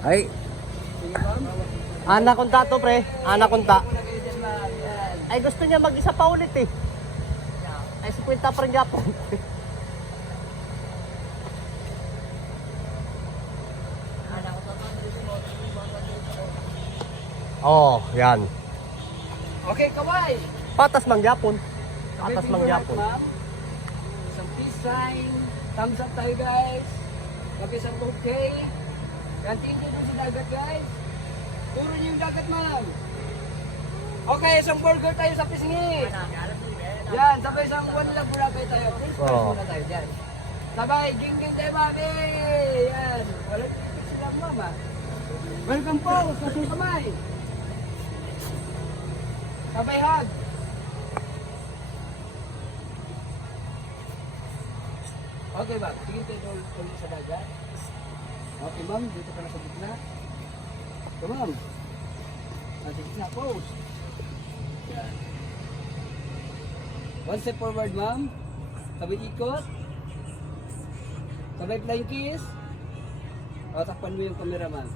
Ay. Anaconda to, pre. Anaconda. Ay, gusto niya mag-isa pa ulit eh. Ay, 50 pa rin Japon. Oh, yan. Okay, kaway. Patas mang Japon. Patas mang Japon. Isang peace sign. Thumbs up tayo, guys. Mag-isang okay. Continue dun sa dagat, guys. Puro niyo yung dagat, ma'am. Okay, isang burger tayo sa pisngi. Yan, sabay isang one lang Boracay tayo. Please, muna tayo dyan. Sabay, ging-ging tayo, mami. Yan. Walang titik sila, mama. Welcome po, kasing kamay. Sabay hug. Okay, ma'am. Tingin tayo ulit sa dagat. Okay, ma'am. Dito ka na sa gitna. Okay, ma'am. Nasa gitna, pose. Yan. One step forward, ma'am. Sabay ikot. Sabay flying kiss. O, takpan mo yung camera, ma'am.